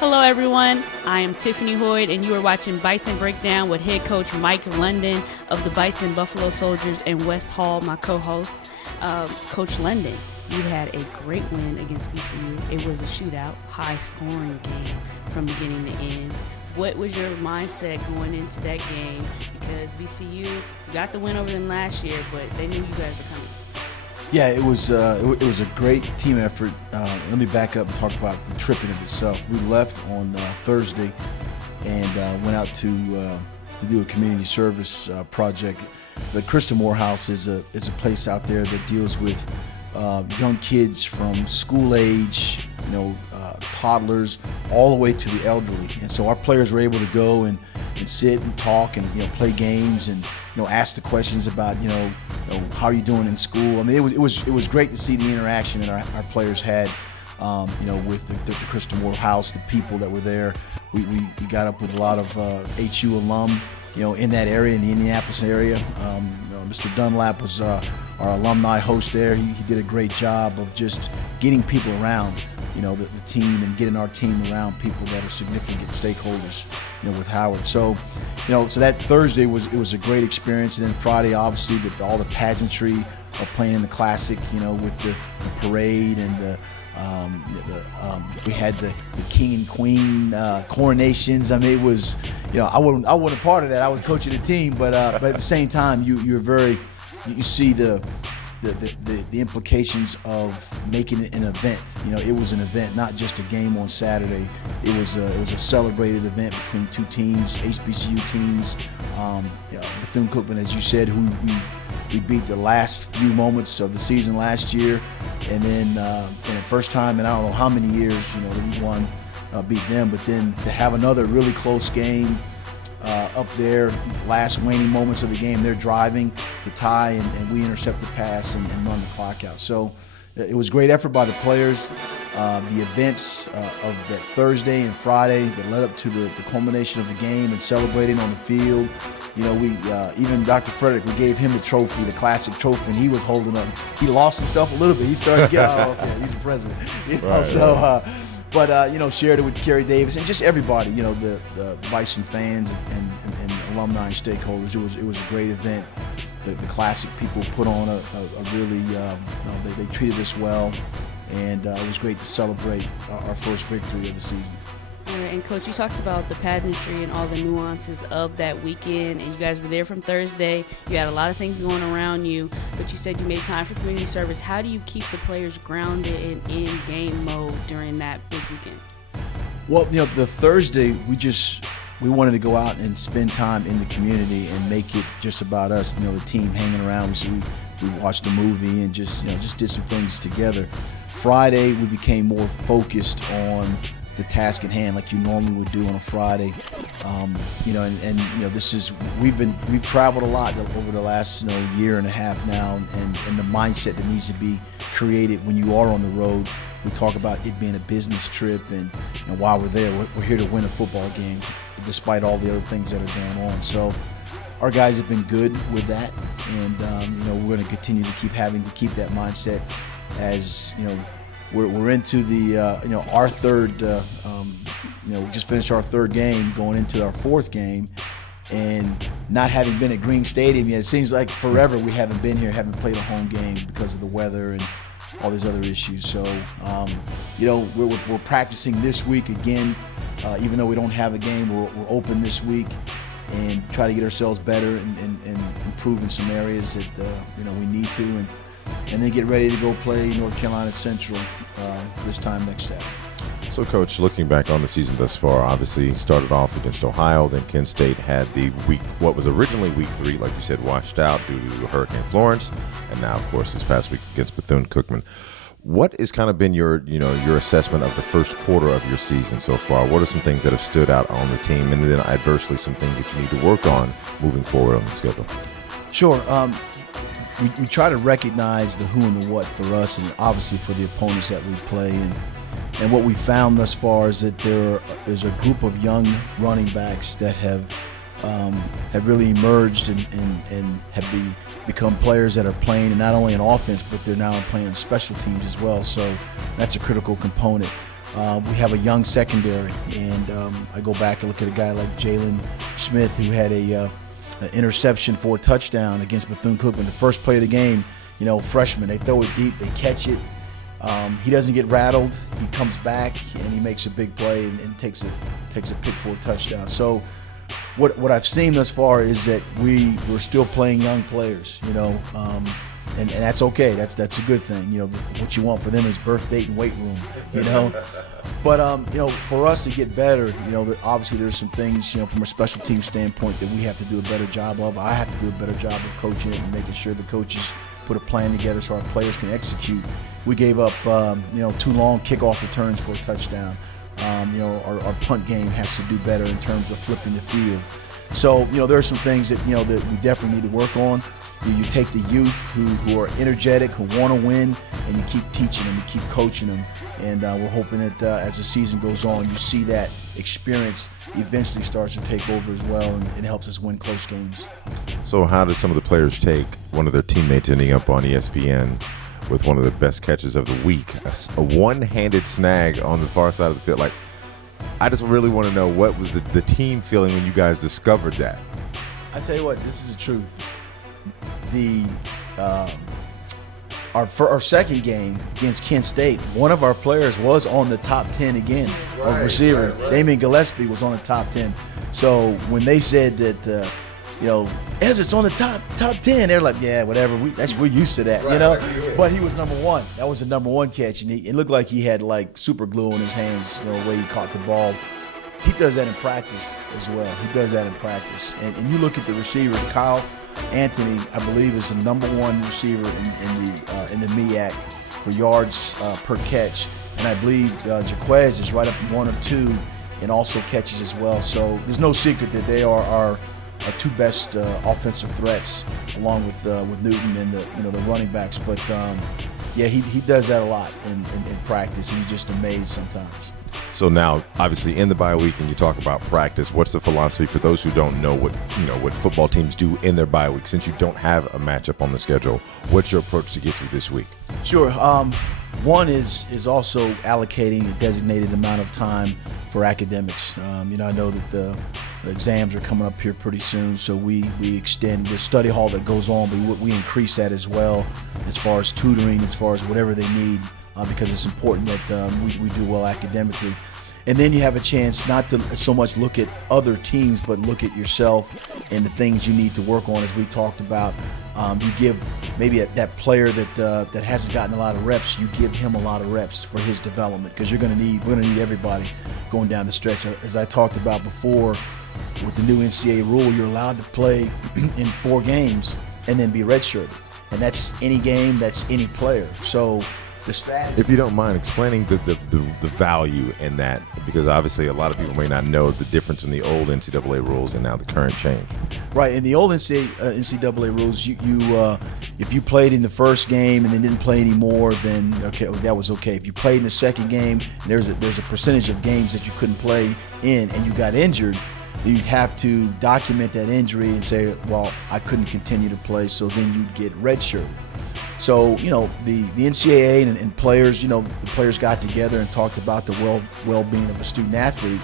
Hello, everyone. I am Tiffany Hoyd, and you are watching Bison Breakdown with head coach Mike London of the Bison Buffalo Soldiers and Wes Hall, my co-host. Coach London, you had a great win against BCU. It was a shootout, high-scoring game from beginning to end. What was your mindset going into that game? Because BCU got the win over them last year, but they knew you guys were coming. Yeah, it was a great team effort. Let me back up and talk about the trip in of itself. We left on Thursday and went out to do a community service project. The Krista Moore House is a place out there that deals with young kids from school age, toddlers, all the way to the elderly. And so our players were able to go and sit and talk and play games and ask the questions about how are you doing in school. I mean, it was great to see the interaction that our players had with the Krista Moore House, the people that were there. We got up with a lot of HU alum in that area, in the Indianapolis area. Mr. Dunlap was our alumni host there. He did a great job of just getting people around the team and getting our team around people that are significant stakeholders with Howard. So so that Thursday was a great experience. And then Friday, obviously, with all the pageantry of playing in the Classic, with the parade and we had the king and queen coronations. I mean, it was I wasn't a part of that. I was coaching the team, but at the same time, you see the implications of making it an event. It was an event, not just a game on Saturday. It was a celebrated event between two teams, HBCU teams. Bethune-Cookman, as you said, who we beat the last few moments of the season last year, and then in the first time in I don't know how many years, that we won, beat them. But then to have another really close game. Up there, last waning moments of the game, they're driving to tie, and we intercept the pass and run the clock out. So it was great effort by the players. The events of that Thursday and Friday that led up to the culmination of the game and celebrating on the field. We even Dr. Frederick, we gave him the trophy, the classic trophy, and he was holding up. He lost himself a little bit. He started to get, okay, he's the president. But shared it with Kerry Davis and just everybody, the Bison fans and alumni and stakeholders. It was a great event. The Classic people put on a really, they treated us well, and it was great to celebrate our first victory of the season. All right, and Coach, you talked about the pageantry and all the nuances of that weekend, and you guys were there from Thursday. You had a lot of things going around you, but you said you made time for community service. How do you keep the players grounded and in game mode during that big weekend? Well, the Thursday, we wanted to go out and spend time in the community and make it just about us, the team hanging around. So we watched a movie and just did some things together. Friday, we became more focused on the task at hand, like you normally would do on a Friday. This is we've traveled a lot over the last year and a half now, and the mindset that needs to be created when you are on the road. We talk about it being a business trip, and while we're there, we're here to win a football game, despite all the other things that are going on. So our guys have been good with that, and we're going to continue to keep that mindset as we're into the our third we just finished our third game, going into our fourth game, and not having been at Green Stadium yet. It seems like forever we haven't been here, haven't played a home game because of the weather and all these other issues. So we're practicing this week again, even though we don't have a game. We're open this week and try to get ourselves better and improve in some areas that we need to, and then get ready to go play North Carolina Central this time next Saturday. So, Coach, looking back on the season thus far, obviously started off against Ohio, then Kent State had what was originally week 3, like you said, washed out due to Hurricane Florence, and now, of course, this past week against Bethune-Cookman. What has kind of been your assessment of the first quarter of your season so far? What are some things that have stood out on the team, and then adversely some things that you need to work on moving forward on the schedule? Sure. We try to recognize the who and the what for us, and obviously for the opponents that we play. And what we found thus far is that there's a group of young running backs that have really emerged and have become players that are playing, and not only in offense, but they're now playing special teams as well. So that's a critical component. We have a young secondary, and I go back and look at a guy like Jalen Smith, who had an interception for a touchdown against Bethune-Cookman, the first play of the game. Freshman, they throw it deep, they catch it. He doesn't get rattled. He comes back and he makes a big play and takes a pick for a touchdown. So what I've seen thus far is that we're still playing young players, and that's okay. That's a good thing. What you want for them is birth date and weight room, But for us to get better, obviously there's some things, from a special team standpoint that we have to do a better job of. I have to do a better job of coaching it and making sure the coaches put a plan together so our players can execute. We gave up, 2 long kickoff returns for a touchdown. Our punt game has to do better in terms of flipping the field. So, there are some things that, that we definitely need to work on. You take the youth who are energetic, who want to win, and you keep teaching them, you keep coaching them. And we're hoping that as the season goes on, you see that experience eventually starts to take over as well, and it helps us win close games. So how do some of the players take one of their teammates ending up on ESPN with one of the best catches of the week, a one-handed snag on the far side of the field? Like, I just really want to know, what was the team feeling when you guys discovered that? I tell you what, this is the truth. Our second game against Kent State, one of our players was on the top 10 again, of receiver. Right. Damien Gillespie was on the top 10. So when they said that, Ezra's on the top 10, they're like, yeah, whatever. We're used to that, Right. But he was number one. That was the number one catch, and it looked like he had like super glue on his hands, the way he caught the ball. He does that in practice as well. He does that in practice. And you look at the receivers. Kyle Anthony, I believe, is the number one receiver in the MEAC for yards per catch. And I believe Jaquez is right up 1 or 2 and also catches as well. So there's no secret that they are our 2 best offensive threats, along with Newton and the running backs. But he does that a lot in practice. He's just amazed sometimes. So now, obviously, in the bye week, and you talk about practice, what's the philosophy for those who don't know what football teams do in their bye week? Since you don't have a matchup on the schedule, what's your approach to get through this week? Sure. One is also allocating a designated amount of time for academics. I know that the exams are coming up here pretty soon, so we extend the study hall that goes on, but we increase that as well, as far as tutoring, as far as whatever they need, because it's important that we do well academically. And then you have a chance not to so much look at other teams, but look at yourself and the things you need to work on, as we talked about. You give maybe that player that hasn't gotten a lot of reps, you give him a lot of reps for his development, because we're going to need everybody going down the stretch. As I talked about before, with the new NCAA rule, you're allowed to play in 4 games and then be redshirted. And that's any game, that's any player. So the strategy. If you don't mind explaining the value in that, because obviously a lot of people may not know the difference in the old NCAA rules and now the current change. Right. In the old NCAA rules, you if you played in the first game and then didn't play anymore, then okay, that was okay. If you played in the second game, there's a percentage of games that you couldn't play in, and you got injured, you'd have to document that injury and say, well, I couldn't continue to play, so then you'd get redshirted. So, the NCAA and players, the players got together and talked about the well-being of a student athlete.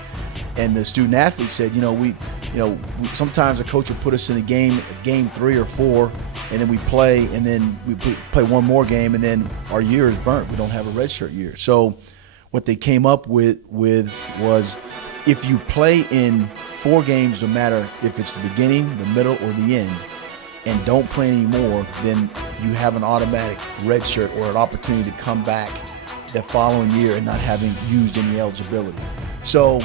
And the student athlete said, we sometimes a coach will put us in a game 3 or 4, and then we play, and then we play one more game, and then our year is burnt. We don't have a redshirt year. So what they came up with was, if you play in 4 games, no matter if it's the beginning, the middle, or the end, and don't play anymore, then you have an automatic red shirt or an opportunity to come back that following year and not having used any eligibility. So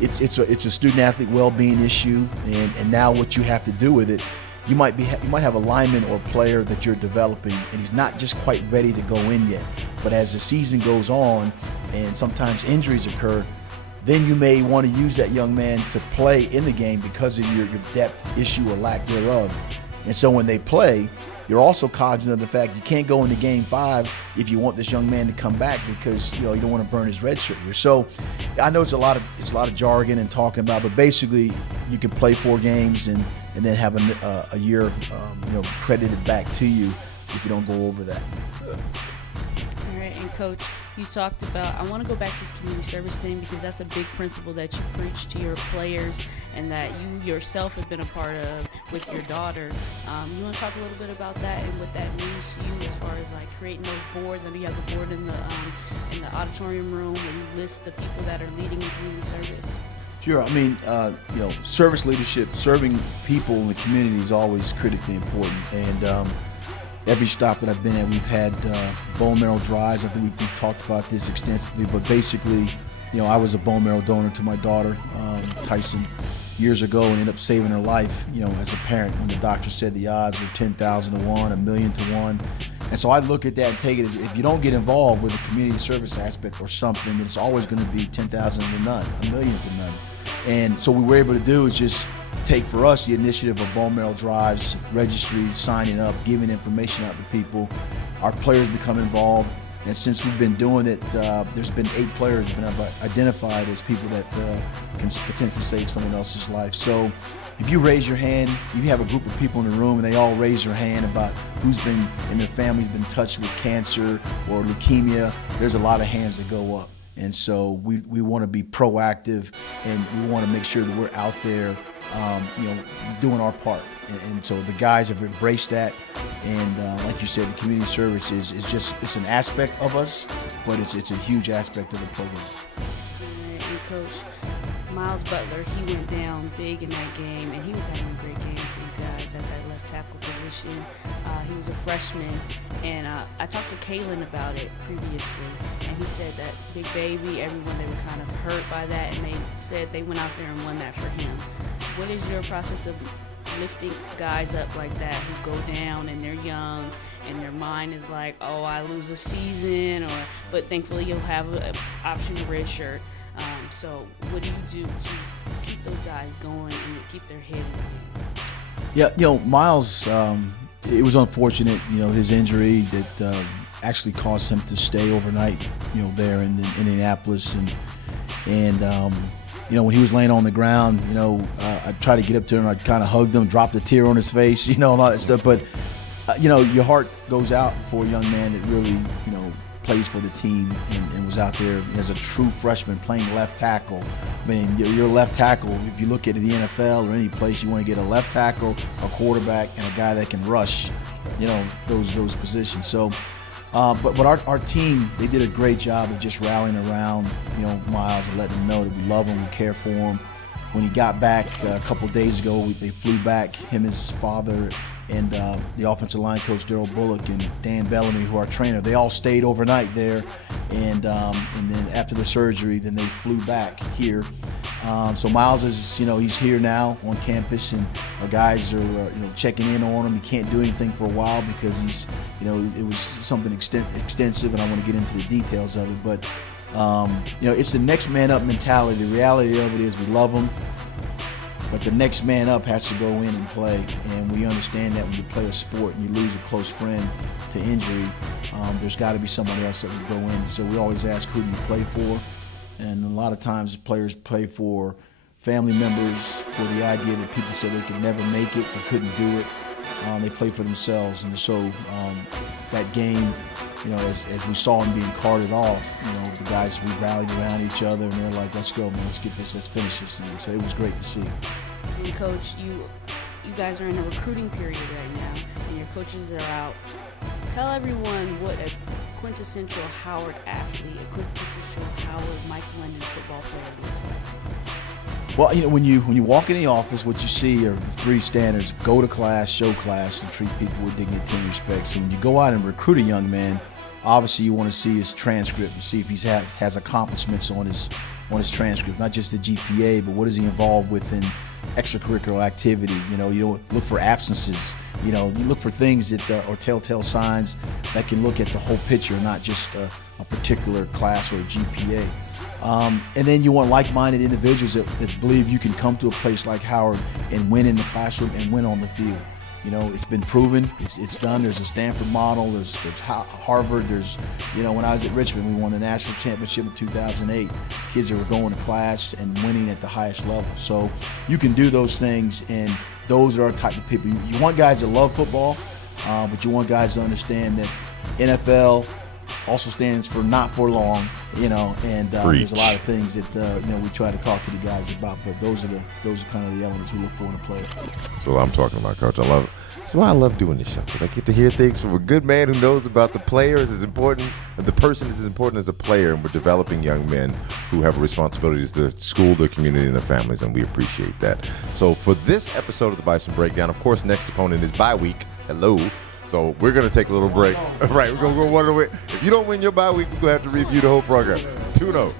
it's a student athlete well-being issue, and now what you have to do with it, you might have a lineman or player that you're developing, and he's not just quite ready to go in yet. But as the season goes on, and sometimes injuries occur, then you may want to use that young man to play in the game because of your depth issue or lack thereof. And so when they play, you're also cognizant of the fact you can't go into game 5 if you want this young man to come back, because you don't want to burn his red shirt here. So I know it's a lot of jargon and talking about, but basically you can play 4 games and then have a year credited back to you if you don't go over that. All right, and Coach, You talked about, I want to go back to this community service thing because that's a big principle that you preach to your players and that you yourself have been a part of with your daughter. You want to talk a little bit about that and what that means to you as far as like creating those boards? I know you have the board in the auditorium room where you list the people that are leading in community service. Sure. I mean, service leadership, serving people in the community is always critically important. And every stop that I've been at, we've had bone marrow drives. I think we've talked about this extensively. But basically, I was a bone marrow donor to my daughter, Tyson, years ago, and ended up saving her life, as a parent when the doctor said the odds were 10,000 to 1, 1,000,000 to 1. And so I look at that and take it as if you don't get involved with a community service aspect or something, it's always going to be 10,000 to none, 1,000,000 to none. And so what we were able to do is just take for us the initiative of bone marrow drives, registries, signing up, giving information out to people. Our players become involved. And since we've been doing it, there's been 8 players been identified as people that can potentially save someone else's life. So if you raise your hand, you have a group of people in the room and they all raise their hand about who's been in their family's been touched with cancer or leukemia, there's a lot of hands that go up. And so we want to be proactive and we want to make sure that we're out there, doing our part. And so the guys have embraced that. And like you said, the community service is just, it's an aspect of us, but it's a huge aspect of the program. And Coach Miles Butler, he went down big in that game, and he was having a great game for you guys at that left tackle position. He was a freshman, and I talked to Kalen about it previously, and he said that Big Baby, everyone, they were kind of hurt by that, and they said they went out there and won that for him. What is your process of lifting guys up like that who go down and they're young and their mind is like, oh, I lose a season, but thankfully you'll have an option to redshirt. So what do you do to keep those guys going and keep their head in the game? Yeah, Miles, it was unfortunate, his injury that actually caused him to stay overnight, there in Indianapolis. And when he was laying on the ground, I tried to get up to him, I kind of hugged him, dropped a tear on his face, and all that stuff. But, your heart goes out for a young man that really, plays for the team and was out there as a true freshman playing left tackle. I mean, your left tackle, if you look at the NFL or any place, you want to get a left tackle, a quarterback, and a guy that can rush, those positions. So, but our team, they did a great job of just rallying around, Miles and letting him know that we love him, we care for him. When he got back a couple of days ago, they flew back, him, his father, and the offensive line coach, Daryl Bullock, and Dan Bellamy, who are our trainer. They all stayed overnight there, and then after the surgery, then they flew back here. So Miles is, he's here now on campus, and our guys are, checking in on him. He can't do anything for a while because he's, it was something extensive, and I want to get into the details of it. But, it's the next man up mentality. The reality of it is we love him, but the next man up has to go in and play. And we understand that when you play a sport and you lose a close friend to injury, there's got to be somebody else that will go in. So we always ask, who do you play for? And a lot of times players play for family members, for the idea that people said they could never make it, they couldn't do it. They play for themselves. And so that game, as we saw him being carted off, the guys, we rallied around each other and they're like, let's go, man, let's get this, let's finish this thing. So it was great to see. And Coach, you guys are in a recruiting period right now, and your coaches are out. Tell everyone what a quintessential Howard athlete, a quintessential Howard Mike London football player looks like. Well, when you walk in the office, what you see are the 3 standards: go to class, show class, and treat people with dignity and respect. So when you go out and recruit a young man, obviously you want to see his transcript and see if he has accomplishments on his transcript, not just the GPA, but what is he involved with in extracurricular activity. You don't look for absences. You look for things that are telltale signs that can look at the whole picture, not just a particular class or a GPA. And then you want like-minded individuals that believe you can come to a place like Howard and win in the classroom and win on the field. It's been proven. It's done. There's a Stanford model. There's Harvard. There's, when I was at Richmond, we won the national championship in 2008. Kids that were going to class and winning at the highest level. So you can do those things, and those are our type of people. You want guys that love football, but you want guys to understand that NFL, also stands for not for long, and there's a lot of things that we try to talk to the guys about. But those are kind of the elements we look for in a player. That's what I'm talking about, Coach. That's why I love doing this show, because I get to hear things from a good man who knows about the player is as important, and the person is as important as the player, and we're developing young men who have responsibilities to school, their community, and their families, and we appreciate that. So for this episode of the Bison Breakdown, of course, next opponent is bye week. Hello. So we're going to take a little break. Right, we're going to go one away. If you don't win your bye week, we're going to have to review the whole program. 2-0.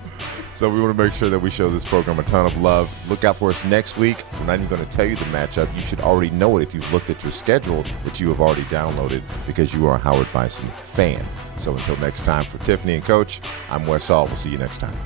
So we want to make sure that we show this program a ton of love. Look out for us next week. We're not even going to tell you the matchup. You should already know it if you've looked at your schedule that you have already downloaded, because you are a Howard Bison fan. So until next time, for Tiffany and Coach, I'm Wes Hall. We'll see you next time.